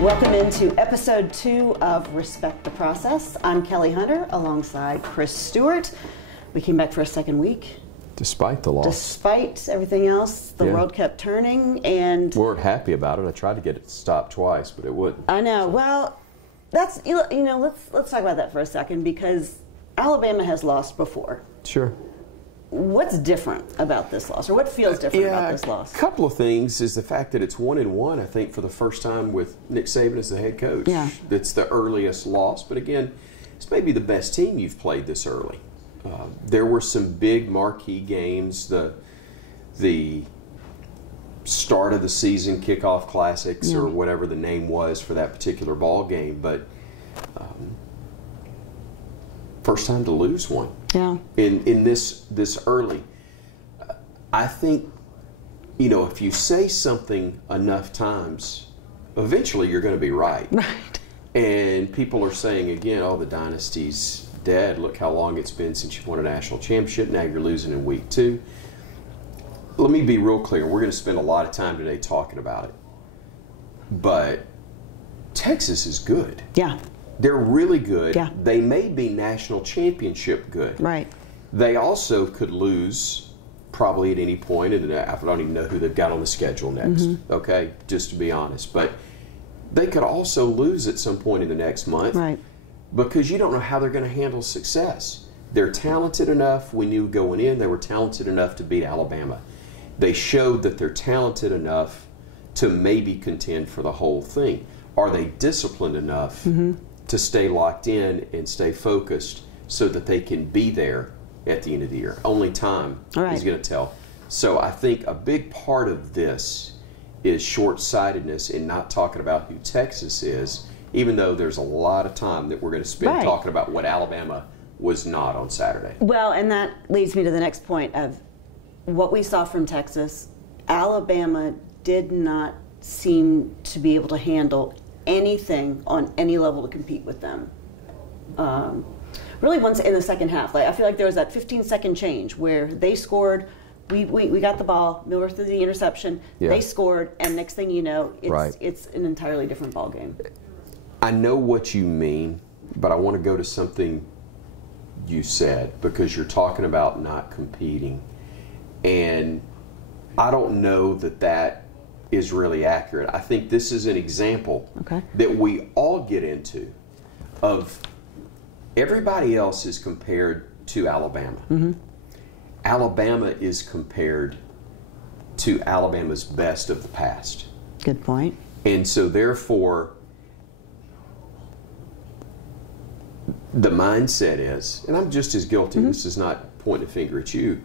Welcome into episode 2 of Respect the Process. I'm Kelly Hunter alongside Chris Stewart. We came back for a second week. Despite the loss. Despite everything else, the world kept turning, and we weren't happy about it. I tried to get it to stop twice, but it wouldn't. I know. Well, that's let's talk about that for a second, because Alabama has lost before. Sure. What's different about this loss, or what feels different about this loss? A couple of things is the fact that it's 1-1, I think, for the first time with Nick Saban as the head coach. Yeah. That's the earliest loss, but again, it's maybe the best team you've played this early. There were some big marquee games, the start of the season kickoff classics or whatever the name was for that particular ball game, but first time to lose one. Yeah. In this early. I think, if you say something enough times, eventually you're going to be right. Right. And people are saying again, oh, the dynasty's dead. Look how long it's been since you've won a national championship. Now you're losing in week 2. Let me be real clear. We're going to spend a lot of time today talking about it. But Texas is good. Yeah. They're really good. Yeah. They may be national championship good. Right. They also could lose probably at any point, and I don't even know who they've got on the schedule next, okay, just to be honest. But they could also lose at some point in the next month. Right. Because you don't know how they're going to handle success. They're talented enough. We knew going in they were talented enough to beat Alabama. They showed that they're talented enough to maybe contend for the whole thing. Are they disciplined enough to stay locked in and stay focused so that they can be there at the end of the year? Only time is going to tell. So I think a big part of this is short-sightedness in not talking about who Texas is, even though there's a lot of time that we're going to spend talking about what Alabama was not on Saturday. Well, and that leads me to the next point of what we saw from Texas. Alabama did not seem to be able to handle anything on any level to compete with them. Really, once in the second half, I feel like there was that 15-second change where they scored. We got the ball, Miller threw the interception. They scored, and next thing you know, it's an entirely different ball game. I know what you mean, but I want to go to something you said, because you're talking about not competing. And I don't know that is really accurate. I think this is an example that we all get into of everybody else is compared to Alabama. Alabama is compared to Alabama's best of the past. Good point. And so therefore, the mindset is, and I'm just as guilty, this is not pointing a finger at you,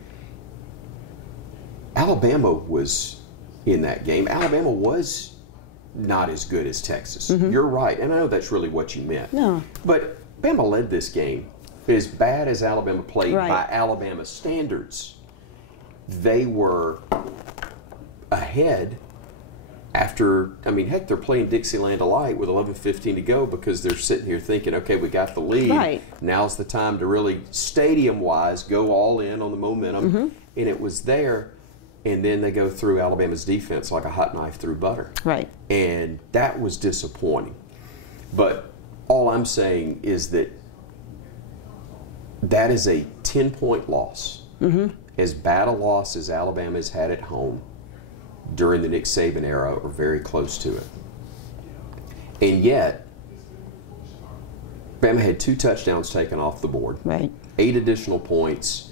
Alabama was in that game. Alabama was not as good as Texas. You're right, and I know that's really what you meant. No. But Bama led this game. As bad as Alabama played by Alabama standards, they were ahead after, heck, they're playing Dixieland Delight with 11:15 to go because they're sitting here thinking, okay, we got the lead. Now's the time to really, stadium-wise, go all in on the momentum. And it was there. And then they go through Alabama's defense like a hot knife through butter. Right. And that was disappointing. But all I'm saying is that that is a 10-point loss. As bad a loss as Alabama's had at home during the Nick Saban era, or very close to it. And yet, Bama had 2 touchdowns taken off the board. 8 additional points,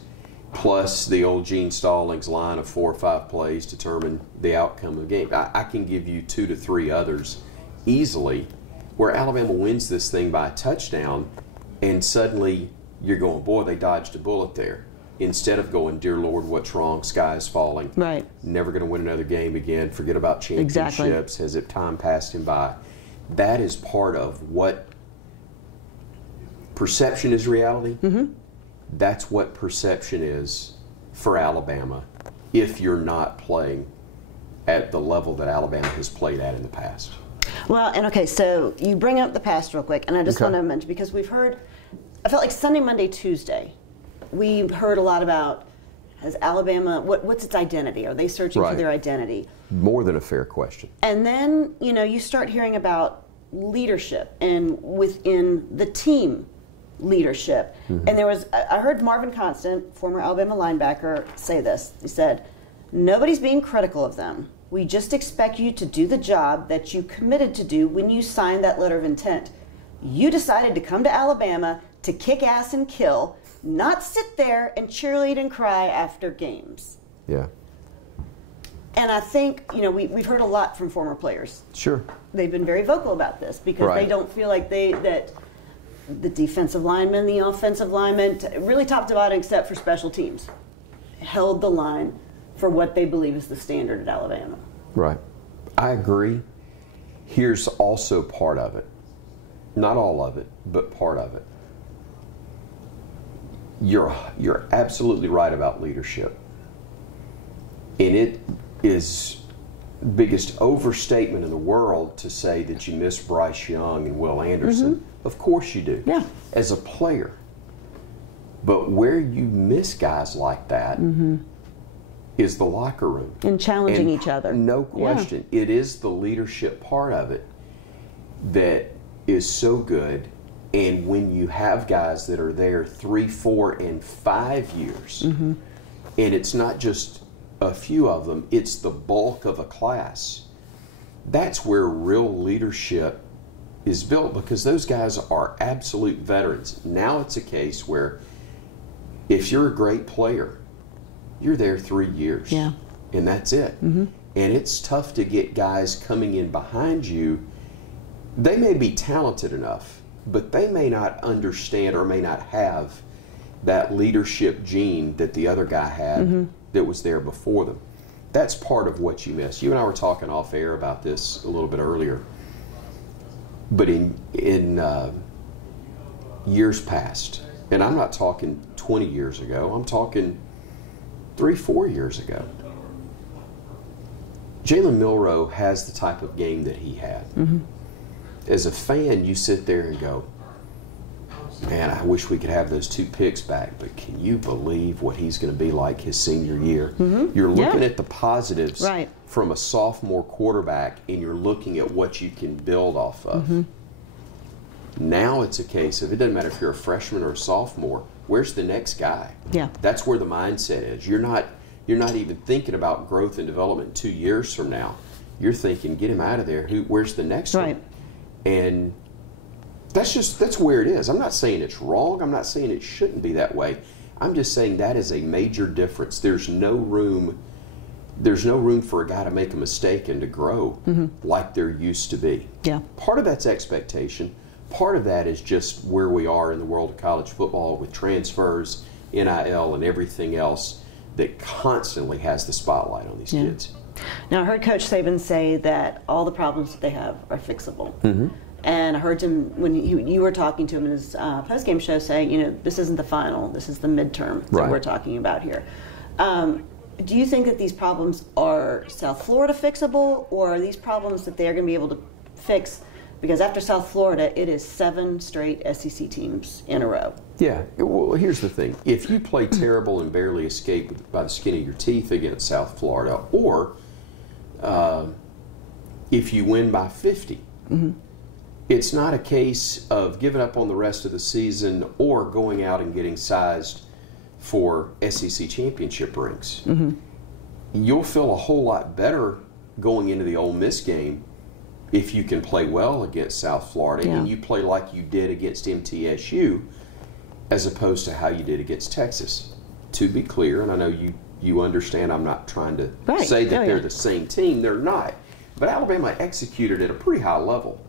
plus the old Gene Stallings line of 4 or 5 plays determined the outcome of the game. I can give you 2 to 3 others easily where Alabama wins this thing by a touchdown, and suddenly you're going, boy, they dodged a bullet there. Instead of going, dear Lord, what's wrong? Sky is falling. Never going to win another game again. Forget about championships. Has it time passed him by? That is part of what perception is reality. That's what perception is for Alabama if you're not playing at the level that Alabama has played at in the past. Well, and okay, so you bring up the past real quick, and I just want to mention, because we've heard, I felt like Sunday, Monday, Tuesday, we heard a lot about, has Alabama, what's its identity? Are they searching for their identity? More than a fair question. And then, you start hearing about leadership and within the team leadership. And there was, I heard Marvin Constant, former Alabama linebacker, say this. He said, "Nobody's being critical of them. We just expect you to do the job that you committed to do when you signed that letter of intent. You decided to come to Alabama to kick ass and kill, not sit there and cheerlead and cry after games." Yeah. And I think, you know, we've heard a lot from former players. Sure. They've been very vocal about this because they don't feel like that the defensive linemen, the offensive linemen, really top to bottom except for special teams, held the line for what they believe is the standard at Alabama. Right. I agree. Here's also part of it. Not all of it, but part of it. You're absolutely right about leadership. And it is the biggest overstatement in the world to say that you miss Bryce Young and Will Anderson. Of course you do. Yeah. As a player. But where you miss guys like that is the locker room. And challenging each other. No question. Yeah. It is the leadership part of it that is so good. And when you have guys that are there 3, 4, and 5 years, and it's not just a few of them, it's the bulk of a class, that's where real leadership is built, because those guys are absolute veterans. Now it's a case where if you're a great player, you're there 3 years, and that's it. And it's tough to get guys coming in behind you. They may be talented enough, but they may not understand or may not have that leadership gene that the other guy had that was there before them. That's part of what you miss. You and I were talking off air about this a little bit earlier. But in years past, and I'm not talking 20 years ago, I'm talking 3, 4 years ago, Jalen Milroe has the type of game that he had. As a fan, you sit there and go, man, I wish we could have those 2 picks back, but can you believe what he's going to be like his senior year? You're looking at the positives from a sophomore quarterback, and you're looking at what you can build off of. Now it's a case of, it doesn't matter if you're a freshman or a sophomore, where's the next guy? That's where the mindset is. You're not even thinking about growth and development 2 years from now. You're thinking, get him out of there. Where's the next one? And that's where it is. I'm not saying it's wrong. I'm not saying it shouldn't be that way. I'm just saying that is a major difference. There's no room for a guy to make a mistake and to grow like there used to be. Part of that's expectation. Part of that is just where we are in the world of college football with transfers, NIL, and everything else that constantly has the spotlight on these kids. Now, I heard Coach Saban say that all the problems that they have are fixable. And I heard him, when you were talking to him in his postgame show, say, you know, this isn't the final, this is the midterm that we're talking about here. Do you think that these problems are South Florida fixable, or are these problems that they're going to be able to fix? Because after South Florida, it is 7 straight SEC teams in a row. Yeah, well, here's the thing. If you play terrible and barely escape by the skin of your teeth against South Florida, or if you win by 50, it's not a case of giving up on the rest of the season or going out and getting sized for SEC championship rings. You'll feel a whole lot better going into the Ole Miss game if you can play well against South Florida and you play like you did against MTSU as opposed to how you did against Texas. To be clear, and I know you understand, I'm not trying to say that they're the same team. They're not. But Alabama executed at a pretty high level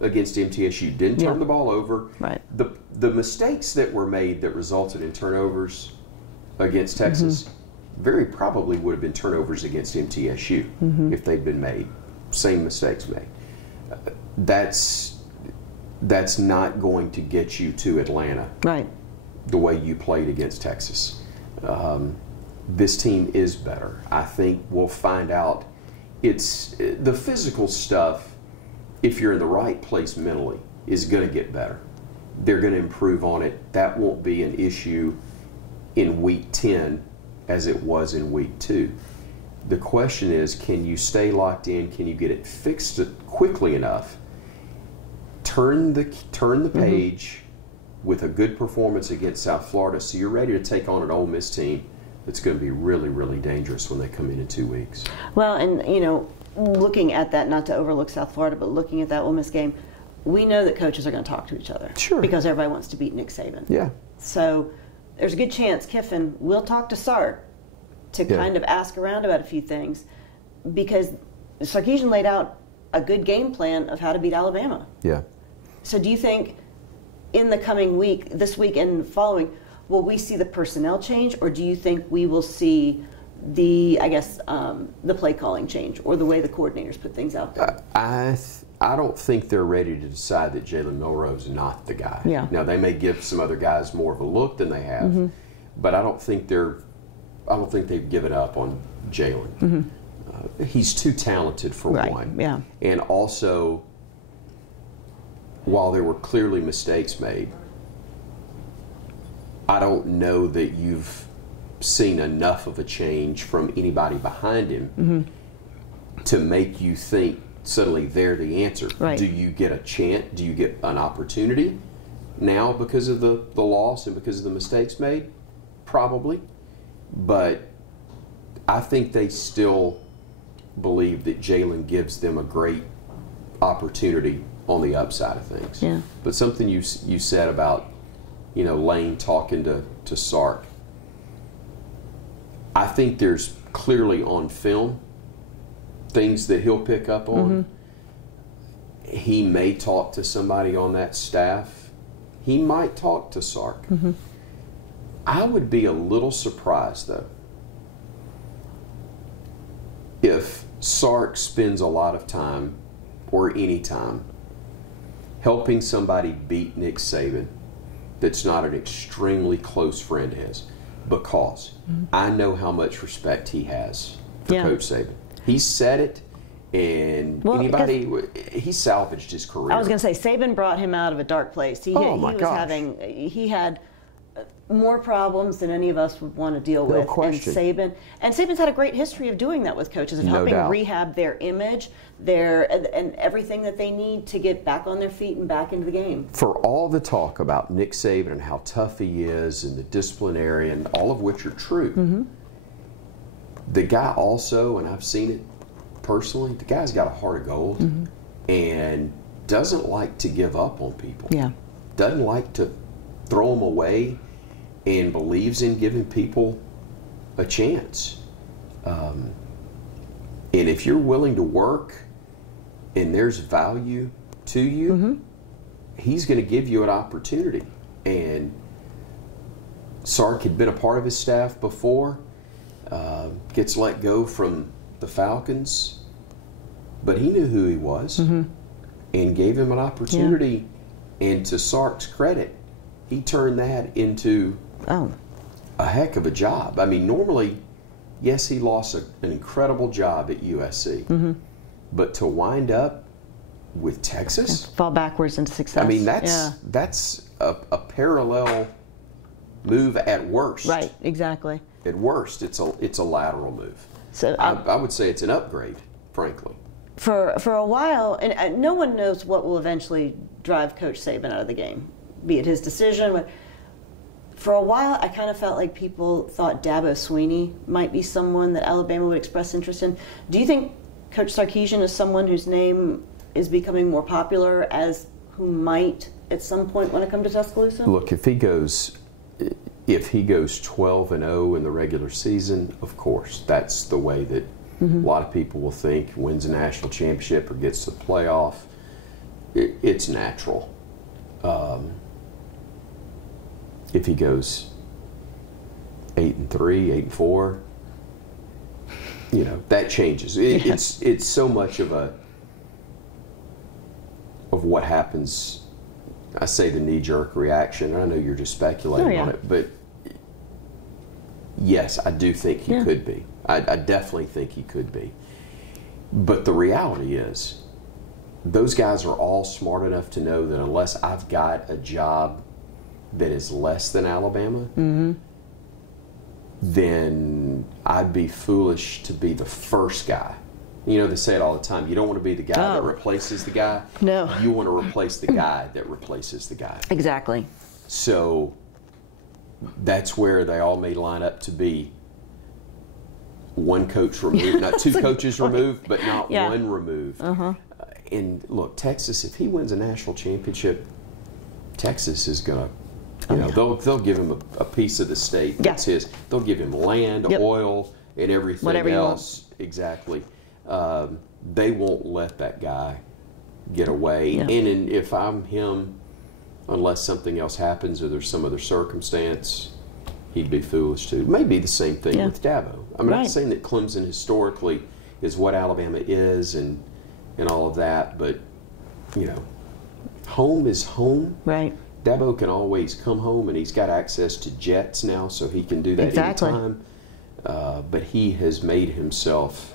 against MTSU. Didn't turn the ball over. The mistakes that were made that resulted in turnovers against Texas very probably would have been turnovers against MTSU if they'd been made. Same mistakes made. That's not going to get you to Atlanta the way you played against Texas. This team is better. I think we'll find out. It's the physical stuff, if you're in the right place mentally, is going to get better. They're going to improve on it. That won't be an issue in week 10 as it was in week 2. The question is, can you stay locked in? Can you get it fixed quickly enough turn the page with a good performance against South Florida, so you're ready to take on an Ole Miss team that's going to be really, really dangerous when they come in 2 weeks. Well, and looking at that, not to overlook South Florida, but looking at that Ole Miss game, we know that coaches are going to talk to each other. Sure. Because everybody wants to beat Nick Saban. Yeah. So there's a good chance Kiffin will talk to Sark to kind of ask around about a few things, because Sarkisian laid out a good game plan of how to beat Alabama. Yeah. So do you think in the coming week, this week and following, will we see the personnel change, or do you think we will see the play calling change, or the way the coordinators put things out there? I don't think they're ready to decide that Jalen Milroe's not the guy. Yeah. Now, they may give some other guys more of a look than they have, but I don't think they've given up on Jalen. He's too talented for one. Yeah. And also, while there were clearly mistakes made, I don't know that you've seen enough of a change from anybody behind him to make you think suddenly they're the answer. Right. Do you get a chance? Do you get an opportunity now because of the loss and because of the mistakes made? Probably. But I think they still believe that Jalen gives them a great opportunity on the upside of things. Yeah. But something you said about, Lane talking to Sark, I think there's clearly on film things that he'll pick up on. He may talk to somebody on that staff. He might talk to Sark. I would be a little surprised, though, if Sark spends a lot of time, or any time, helping somebody beat Nick Saban that's not an extremely close friend of his, because I know how much respect he has for Coach Saban. He said it, and he salvaged his career. I was going to say, Saban brought him out of a dark place. He had more problems than any of us would want to deal with. No question. And Saban's had a great history of doing that with coaches, of helping rehab their image, and everything that they need to get back on their feet and back into the game. For all the talk about Nick Saban and how tough he is and the disciplinarian, all of which are true, the guy also, and I've seen it personally, the guy's got a heart of gold and doesn't like to give up on people. Yeah. Doesn't like to throw them away, and believes in giving people a chance. And if you're willing to work and there's value to you, he's going to give you an opportunity. And Sark had been a part of his staff before, gets let go from the Falcons, but he knew who he was and gave him an opportunity. And to Sark's credit, he turned that into a heck of a job. I mean, normally, yes, he lost an incredible job at USC, but to wind up with Texas, fall backwards into success. I mean, that's a parallel move at worst. Right, exactly. At worst, it's a lateral move. So I would say it's an upgrade, frankly. For a while, and no one knows what will eventually drive Coach Saban out of the game, be it his decision. For a while, I kind of felt like people thought Dabo Swinney might be someone that Alabama would express interest in. Do you think Coach Sarkisian is someone whose name is becoming more popular, as who might at some point want to come to Tuscaloosa? Look, if he goes 12-0 in the regular season, of course, that's the way that a lot of people will think. Wins a national championship or gets to the playoff, it's natural. If he goes 8-3, 8-4, that changes. It's so much of what happens. I say the knee-jerk reaction. I know you're just speculating on it, but yes, I do think he could be. I definitely think he could be. But the reality is, those guys are all smart enough to know that unless I've got a job that is less than Alabama, then I'd be foolish to be the first guy You know, they say it all the time. You don't want to be the guy that replaces the guy. No. You want to replace the guy that replaces the guy. Exactly. So that's where they all may line up to be one coach removed, not two coaches removed, but not one removed. And look, Texas, if he wins a national championship, Texas is going to, you know, they'll give him a piece of the state that's his. They'll give him land, oil, and everything Whatever else. Exactly. They won't let that guy get away. Yeah. And if I'm him, unless something else happens or there's some other circumstance, he'd be foolish to. Maybe the same thing with Dabo. I'm not saying that Clemson historically is what Alabama is and all of that, but, you know, home is home. Right. Dabo can always come home, and he's got access to jets now, so he can do that anytime. But he has made himself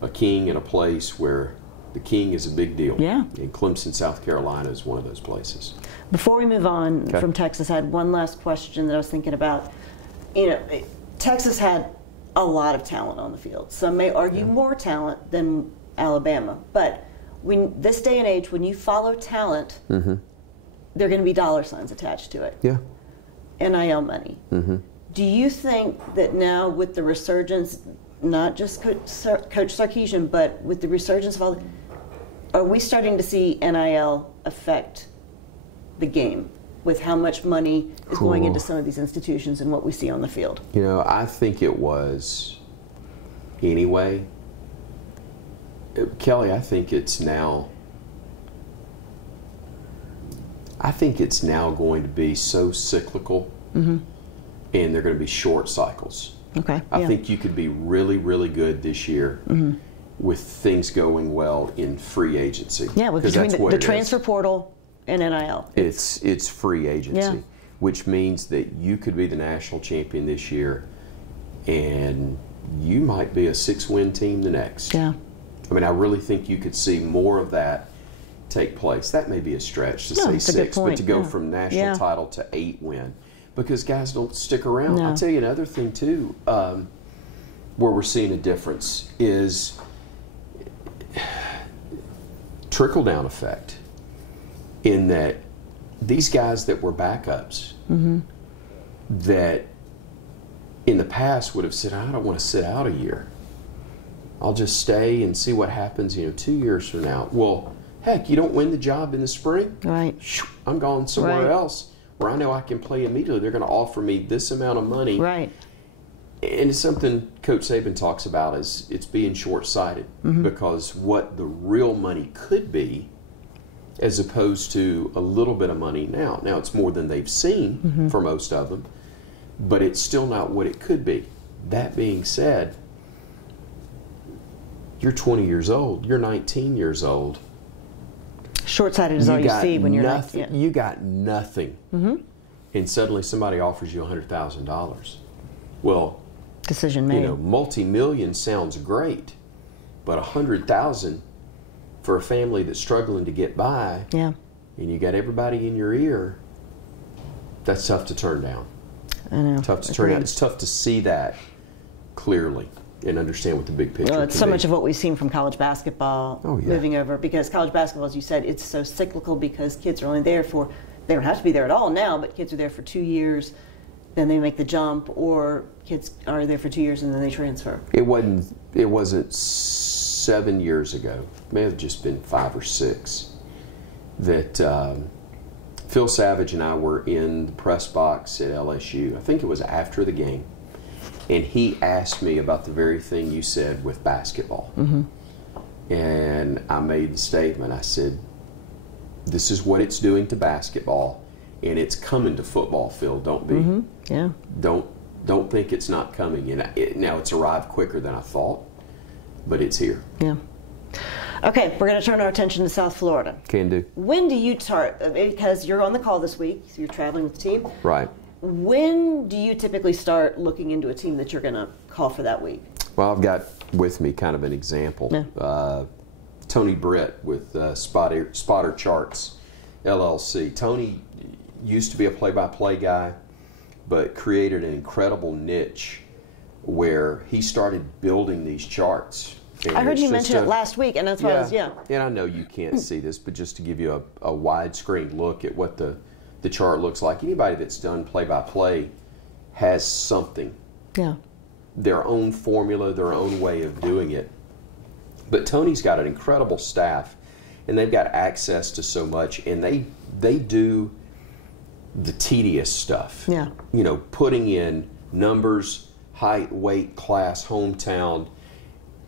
a king in a place where the king is a big deal. Yeah. And Clemson, South Carolina is one of those places. Before we move on from Texas, I had one last question that I was thinking about. You know, Texas had a lot of talent on the field. Some may argue more talent than Alabama. But this day and age, when you follow talent, there are going to be dollar signs attached to it. Yeah. NIL money. Do you think that now with the resurgence, not just Coach Sarkisian, but with the resurgence of all, are we starting to see NIL affect the game with how much money is going into some of these institutions and what we see on the field? You know, I think it was anyway. Kelly, I think it's now going to be so cyclical, and they're going to be short cycles. Okay. I think you could be really, really good this year with things going well in free agency. Yeah, between the transfer portal and NIL. It's free agency, which means that you could be the national champion this year, and you might be a 6-win team the next. Yeah. I mean, I really think you could see more of that take place. That may be a stretch to say 6, but to go from national title to 8-win, because guys don't stick around. No. I'll tell you another thing too, where we're seeing a difference is trickle-down effect, in that these guys that were backups that in the past would have said, I don't want to sit out a year. I'll just stay and see what happens, 2 years from now. Well, heck, you don't win the job in the spring. Right. I'm going somewhere else where I know I can play immediately. They're going to offer me this amount of money. Right. And it's something Coach Saban talks about, is it's being short-sighted, because what the real money could be, as opposed to a little bit of money now. Now it's more than they've seen for most of them, but it's still not what it could be. That being said, you're 20 years old, you're 19 years old. Short-sighted is all you see when you're nothing. nothing. You got nothing. And suddenly somebody offers you $100,000. Well, decision made. Multi-million sounds great, but $100,000 for a family that's struggling to get by, and you got everybody in your ear, that's tough to turn down. I know. Tough to turn down. It's tough to see that clearly and understand what the big picture Well, it's so much of what we've seen from college basketball moving over, because college basketball, as you said, it's so cyclical, because kids are only there for, they don't have to be there at all now, but kids are there for 2 years, then they make the jump, or kids are there for 2 years and then they transfer. It wasn't 7 years ago, it may have just been 5 or 6, that Phil Savage and I were in the press box at LSU. I think it was after the game. And he asked me about the very thing you said with basketball. And I made the statement. I said, this is what it's doing to basketball, and it's coming to football, Phil. Don't be. Don't think it's not coming. And now it's arrived quicker than I thought, but it's here. Yeah. Okay, we're going to turn our attention to South Florida. Can do. When do you start? Because you're on the call this week, so you're traveling with the team. Right. When do you typically start looking into a team that you're going to call for that week? Well, I've got with me kind of an example. Tony Britt with Spotter Charts, LLC. Tony used to be a play-by-play guy, but created an incredible niche where he started building these charts And I heard you mention it last week, and that's why I was, And I know you can't see this, but just to give you a widescreen look at what the chart looks like, anybody that's done play-by-play has something. Yeah. Their own formula, their own way of doing it. But Tony's got an incredible staff, and they've got access to so much, and they do the tedious stuff. Yeah. You know, putting in numbers, height, weight, class, hometown,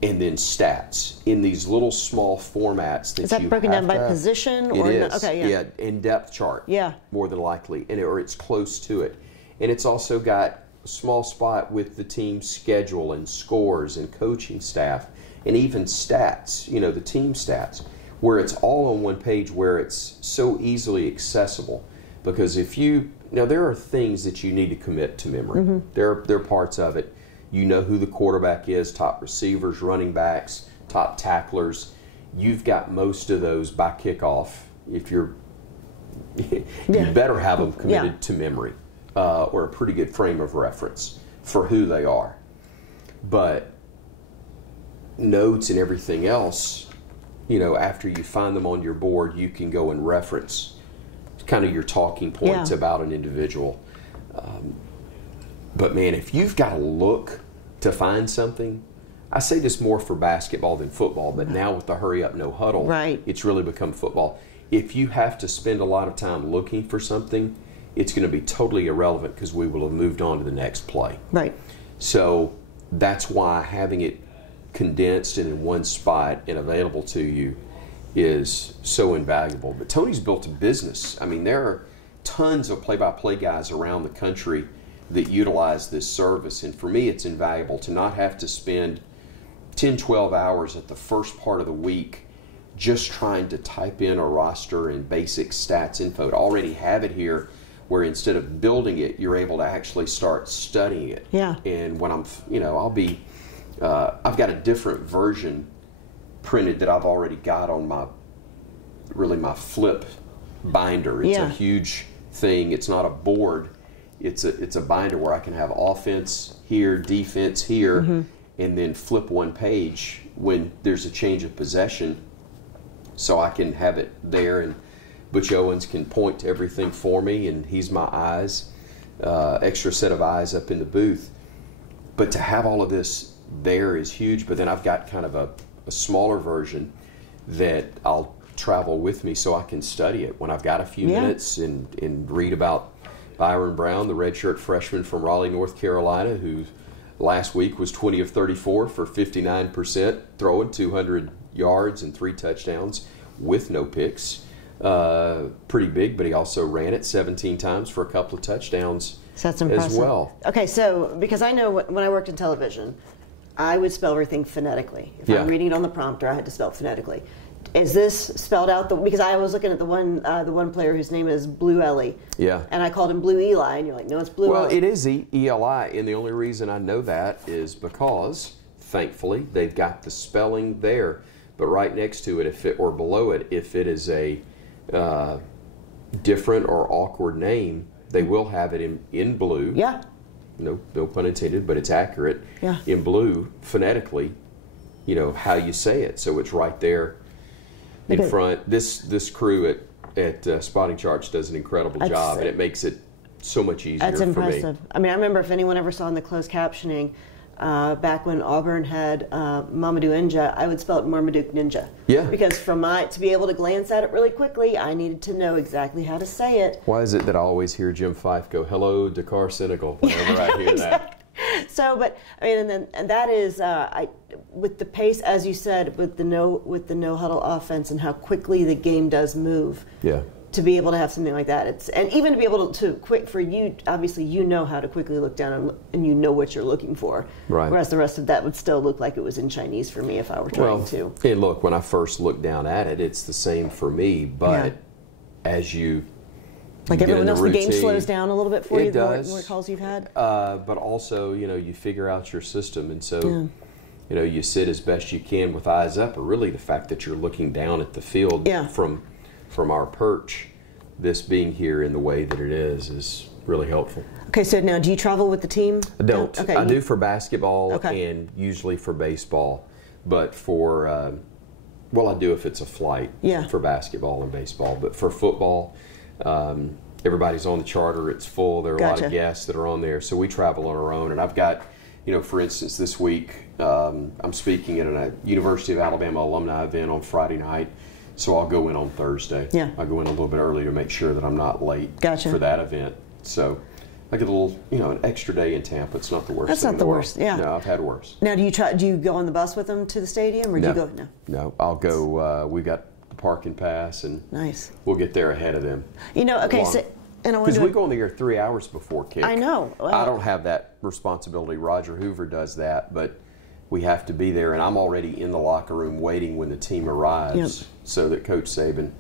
and then stats in these little small formats that is that you broken have down by to have. position? It or is. Okay, yeah. In-depth chart. Yeah. More than likely, or it's close to it. And it's also got a small spot with the team's schedule and scores and coaching staff and even stats, you know, the team stats, where it's all on one page where it's so easily accessible. Because if there are things that you need to commit to memory. Mm-hmm. There are parts of it. You know who the quarterback is, top receivers, running backs, top tacklers. You've got most of those by kickoff. If you better have them committed to memory or a pretty good frame of reference for who they are. But notes and everything else, you know, after you find them on your board, you can go and reference kind of your talking points about an individual. But man, if you've got to look to find something, I say this more for basketball than football, but now with the hurry up, no huddle, it's really become football. If you have to spend a lot of time looking for something, it's going to be totally irrelevant because we will have moved on to the next play. Right. So that's why having it condensed and in one spot and available to you is so invaluable. But Tony's built a business. I mean, there are tons of play-by-play guys around the country that utilize this service. And for me, it's invaluable to not have to spend 10, 12 hours at the first part of the week just trying to type in a roster and basic stats info, to already have it here where instead of building it, you're able to actually start studying it. Yeah. And when I'm, I've got a different version printed that I've already got on my flip binder. It's a huge thing. It's not a board. It's a binder where I can have offense here, defense here, and then flip one page when there's a change of possession, so I can have it there, and Butch Owens can point to everything for me, and he's my eyes, extra set of eyes up in the booth. But to have all of this there is huge. But then I've got kind of a smaller version that I'll travel with me so I can study it when I've got a few minutes and read about Byron Brown, the redshirt freshman from Raleigh, North Carolina, who last week was 20 of 34 for 59%, throwing 200 yards and 3 touchdowns with no picks. Pretty big, but he also ran it 17 times for a couple of touchdowns that's impressive as well. Okay, so because I know when I worked in television, I would spell everything phonetically. If I'm reading it on the prompter, I had to spell it phonetically. Is this spelled out? Because I was looking at the one player whose name is Blue Ellie. Yeah. And I called him Blue Eli, and you're like, no, it's Blue Ellie. Well, it is E-L-I, and the only reason I know that is because, thankfully, they've got the spelling there. But right next to it, or below it, if it is a different or awkward name, they will have it in blue. Yeah. No pun intended, but it's accurate. Yeah. In blue, phonetically, how you say it. So it's right there in front. This crew at Spotting Charts does an incredible job, and it makes it so much easier for me. That's impressive. I mean, I remember if anyone ever saw in the closed captioning, back when Auburn had Mamadou Ninja, I would spell it Marmaduke Ninja. Yeah. Because to be able to glance at it really quickly, I needed to know exactly how to say it. Why is it that I always hear Jim Fife go, "Hello, Dakar, Senegal," whenever I hear that? So, but I mean, and that is with the pace, as you said, with the no huddle offense and how quickly the game does move. Yeah. To be able to have something like that, and even to be able to quick for you, obviously you know how to quickly look down and you know what you're looking for. Right. Whereas the rest of that would still look like it was in Chinese for me if I were trying to. And look, when I first looked down at it, it's the same for me. But as you like everyone else, the game slows down a little bit for you. Does. The more calls you've had. But also, you figure out your system, and so. You sit as best you can with eyes up, or really the fact that you're looking down at the field from our perch, this being here in the way that it is really helpful. Okay, so now do you travel with the team? I don't. Okay, I do for basketball and usually for baseball. But for well, I do if it's a flight for basketball and baseball. But for football, everybody's on the charter. It's full. There are a lot of guests that are on there. So we travel on our own. And I've got, for instance, this week I'm speaking at a University of Alabama alumni event on Friday night. So I'll go in on Thursday. Yeah. I'll go in a little bit early to make sure that I'm not late for that event. So I get a little, an extra day in Tampa. It's not the worst. That's not the worst. Yeah. No, I've had worse. Now, do you go on the bus with them to the stadium, or do you go? No. No, I'll go. We've got the parking pass, and nice. We'll get there ahead of them. Okay. So, because we go on the air 3 hours before kick. I know. Well, I don't have that responsibility. Roger Hoover does that, but we have to be there, and I'm already in the locker room waiting when the team arrives, so that Coach Saban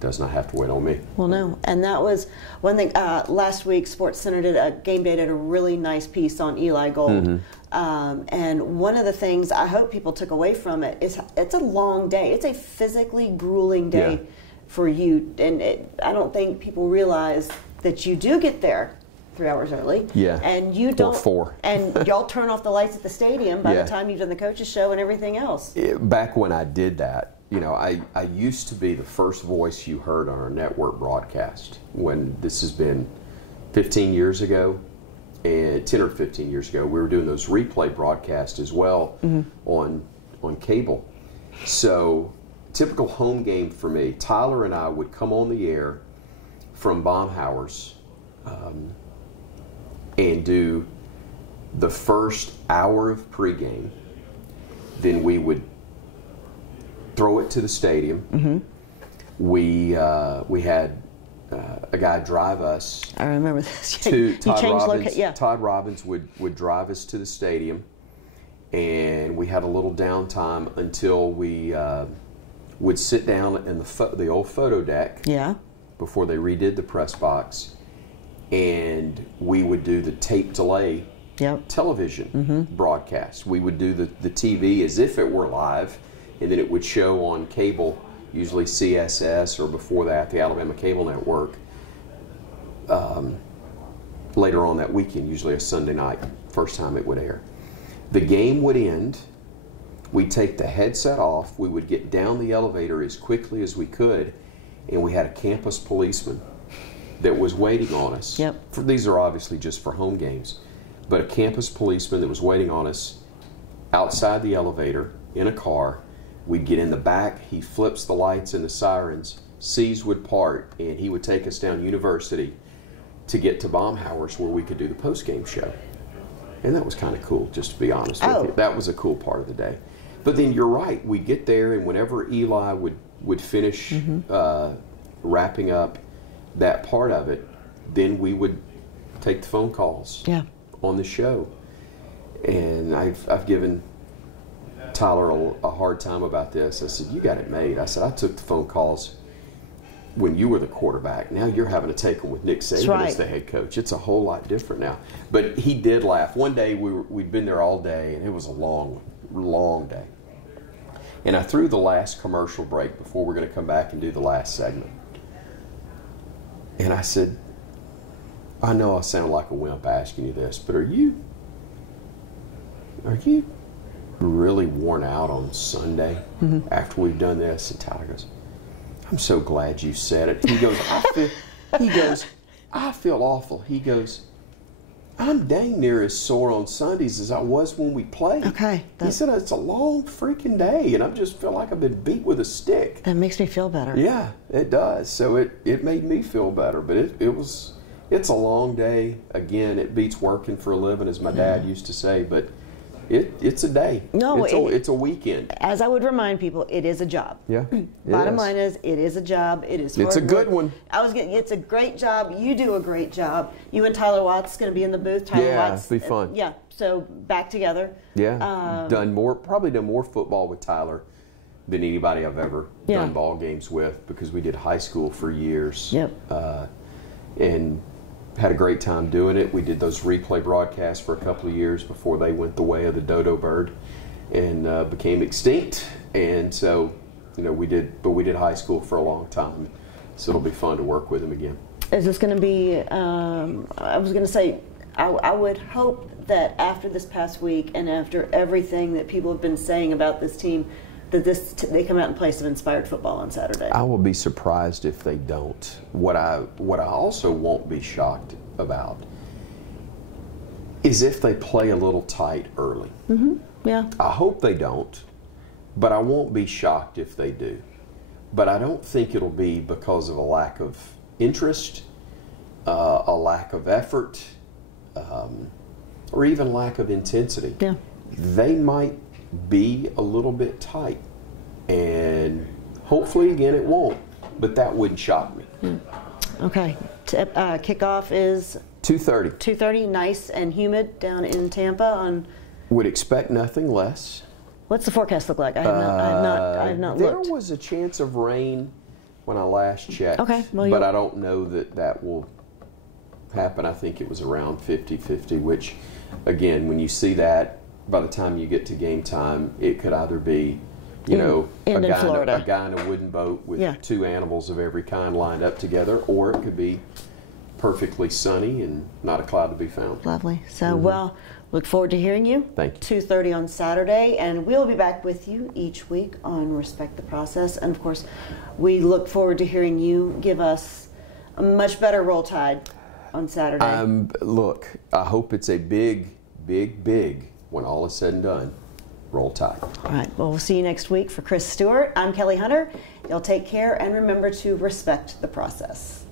does not have to wait on me. Well, no, and that was one thing. Last week, SportsCenter Game Day did a really nice piece on Eli Gold, and one of the things I hope people took away from it is it's a long day. It's a physically grueling day for you, and I don't think people realize that you do get there 3 hours early. Yeah. And you don't. Or 4. And y'all turn off the lights at the stadium by the time you've done the coaches show and everything else. Back when I did that, I used to be the first voice you heard on our network broadcast. When this has been 15 years ago, and 10 or 15 years ago, we were doing those replay broadcasts as well on cable. So, typical home game for me, Tyler and I would come on the air from Baumhauer's and do the first hour of pregame. Then we would throw it to the stadium. We had a guy drive us. I remember this. To Todd Robbins. Todd Robbins would drive us to the stadium, and we had a little downtime until we would sit down in the old photo deck. Before they redid the press box, and we would do the tape delay television broadcast. We would do the TV as if it were live, and then it would show on cable, usually CSS, or before that, the Alabama Cable Network, later on that weekend, usually a Sunday night, first time it would air. The game would end. We'd take the headset off. We would get down the elevator as quickly as we could, and we had a campus policeman that was waiting on us. These are obviously just for home games, but a campus policeman that was waiting on us outside the elevator in a car. We'd get in the back, he flips the lights and the sirens, C's would part, and he would take us down University to get to Baumhauer's where we could do the post-game show. And that was kind of cool, just to be honest with you. That was a cool part of the day. But then you're right, we'd get there, and whenever Eli would finish wrapping up that part of it, then we would take the phone calls on the show. And I've given Tyler a hard time about this. I said, you got it made. I said, I took the phone calls when you were the quarterback. Now you're having to take them with Nick Saban as the head coach. It's a whole lot different now. But he did laugh. One day we'd been there all day, and it was a long, long day. And I threw the last commercial break before we're going to come back and do the last segment. And I said, I know I sound like a wimp asking you this, but are you really worn out on Sunday after we've done this? And Tyler goes, I'm so glad you said it. He goes, I feel awful. He goes, I'm dang near as sore on Sundays as I was when we played. He said, it's a long freaking day, and I just feel like I've been beat with a stick. That makes me feel better. Yeah, it does. So it made me feel better, but it's a long day. Again, it beats working for a living, as my dad used to say, but it's a day. No, it's a weekend. As I would remind people, it is a job. Yeah. Bottom line is, it is a job. It is hard It's a good work. one. It's a great job. You do a great job. You and Tyler Watts going to be in the booth. Tyler Watts. It'll be fun. Yeah. So back together. Yeah. Probably done more football with Tyler than anybody I've ever done ball games with, because we did high school for years. And had a great time doing it. We did those replay broadcasts for a couple of years before they went the way of the dodo bird and became extinct. And so, we did high school for a long time. So it'll be fun to work with him again. Is this going to be, I was going to say, I would hope that after this past week and after everything that people have been saying about this team, that they come out and play some inspired football on Saturday. I will be surprised if they don't. What I also won't be shocked about is if they play a little tight early. Mm-hmm. Yeah. I hope they don't, but I won't be shocked if they do. But I don't think it'll be because of a lack of interest, a lack of effort, or even lack of intensity. Yeah. They might be a little bit tight, and hopefully again it won't, but that wouldn't shock me. Okay. Kickoff is 2:30. 2:30. Nice and humid down in Tampa. Would expect nothing less. What's the forecast look like? I have not looked. There was a chance of rain when I last checked. Okay. Well, but I don't know that will happen. I think it was around 50-50, which again, when you see that, by the time you get to game time, it could either be, a guy in a wooden boat with two animals of every kind lined up together, or it could be perfectly sunny and not a cloud to be found. Lovely. So, well, look forward to hearing you. Thank you. 2:30 on Saturday, and we'll be back with you each week on Respect the Process. And, of course, we look forward to hearing you give us a much better Roll Tide on Saturday. Look, I hope it's a big, when all is said and done, Roll Tide. All right. Well, we'll see you next week. For Chris Stewart, I'm Kelly Hunter. Y'all take care, and remember to respect the process.